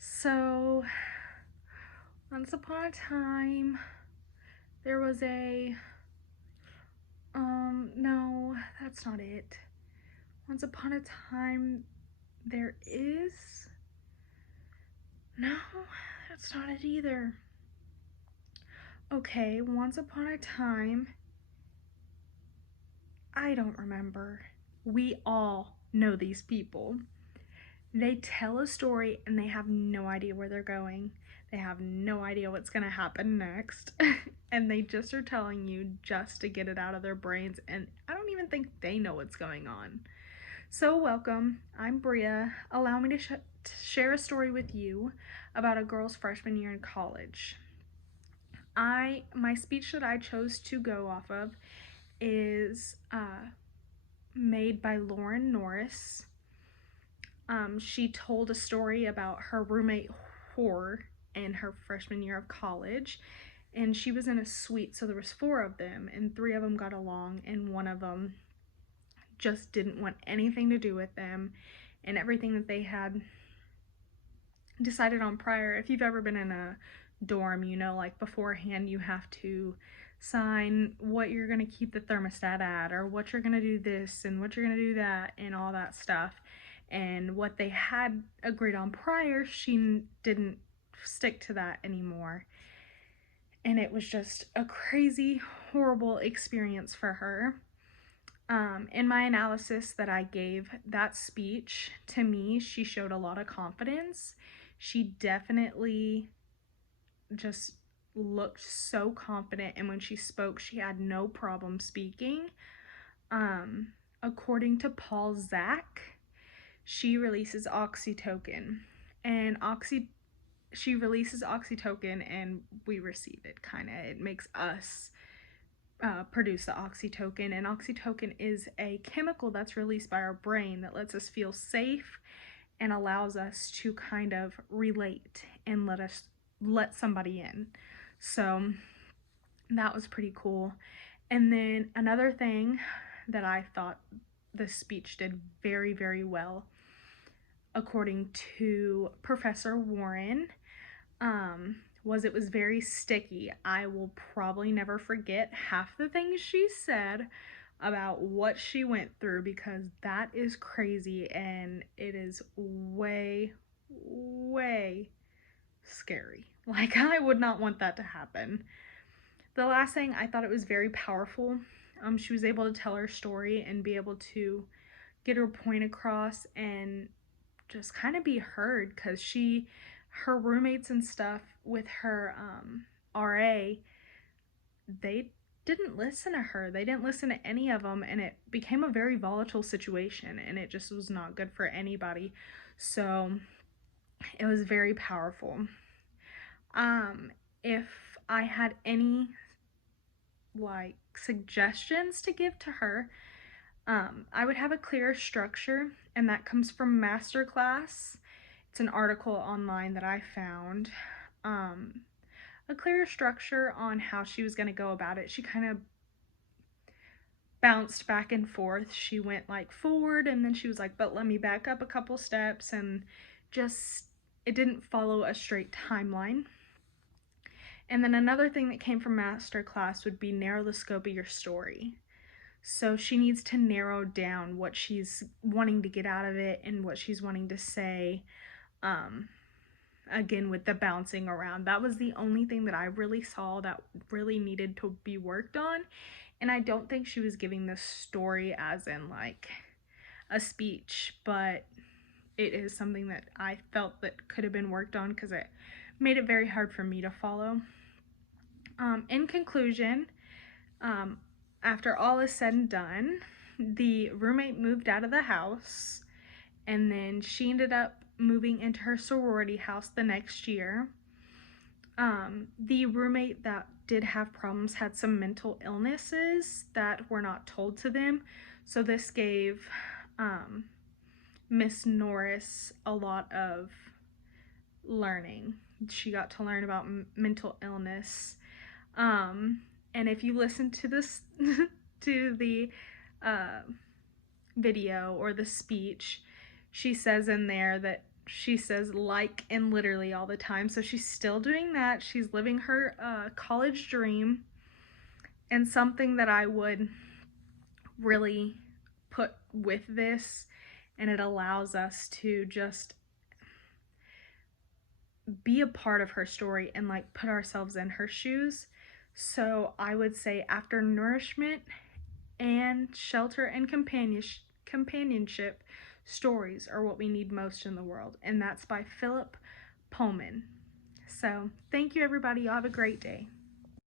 So, once upon a time, there was no, that's not it. Once upon a time, there is, no, that's not it either. Okay, once upon a time, I don't remember. We all know these people. They tell a story and they have no idea where they're going. They have no idea what's going to happen next. And they just are telling you just to get it out of their brains. And I don't even think they know what's going on. So, welcome. I'm Bria. Allow me to share a story with you about a girl's freshman year in college. My speech that I chose to go off of is made by Lauren Norris. She told a story about her roommate whore in her freshman year of college, and she was in a suite, so there was 4 of them, and 3 of them got along, and one of them just didn't want anything to do with them, and everything that they had decided on prior. If you've ever been in a dorm, you know, like beforehand you have to sign what you're going to keep the thermostat at, or what you're going to do this and what you're going to do that, and all that stuff. And what they had agreed on prior, she didn't stick to that anymore. And it was just a crazy, horrible experience for her. In my analysis that I gave that speech, to me, she showed a lot of confidence. She definitely just looked so confident, and when she spoke, she had no problem speaking. According to Paul Zach, she releases oxytocin, and she releases oxytocin and we receive it, kind of. It makes us produce the oxytocin, and oxytocin is a chemical that's released by our brain that lets us feel safe and allows us to kind of relate and let somebody in. So that was pretty cool. And then another thing that I thought the speech did very, very well, according to Professor Warren, was it was very sticky. I will probably never forget half the things she said about what she went through, because that is crazy and it is way, way scary. Like, I would not want that to happen. The last thing, I thought it was very powerful. She was able to tell her story and be able to get her point across and just kind of be heard, because her roommates and stuff with her RA, they didn't listen to her. They didn't listen to any of them, and it became a very volatile situation, and it just was not good for anybody. So it was very powerful. If I had any like suggestions to give to her, I would have a clear structure, and that comes from Masterclass. It's an article online that I found. A clear structure on how she was going to go about it. She kind of bounced back and forth. She went like forward, and then she was like, but let me back up a couple steps, and just, it didn't follow a straight timeline. And then another thing that came from Masterclass would be narrow the scope of your story. So she needs to narrow down what she's wanting to get out of it and what she's wanting to say. Again, with the bouncing around, that was the only thing that I really saw that really needed to be worked on. And I don't think she was giving this story as in like a speech, but it is something that I felt that could have been worked on, because it made it very hard for me to follow. In conclusion, after all is said and done, the roommate moved out of the house, and then she ended up moving into her sorority house the next year. The roommate that did have problems had some mental illnesses that were not told to them, so this gave Miss Norris a lot of learning. She got to learn about mental illness. And if you listen to this to the video or the speech, she says in there that she says like and literally all the time. So she's still doing that. She's living her college dream. And something that I would really put with this, and it allows us to just be a part of her story and like put ourselves in her shoes. So I would say after nourishment and shelter and companionship, stories are what we need most in the world. And that's by Philip Pullman. So thank you, everybody. You have a great day.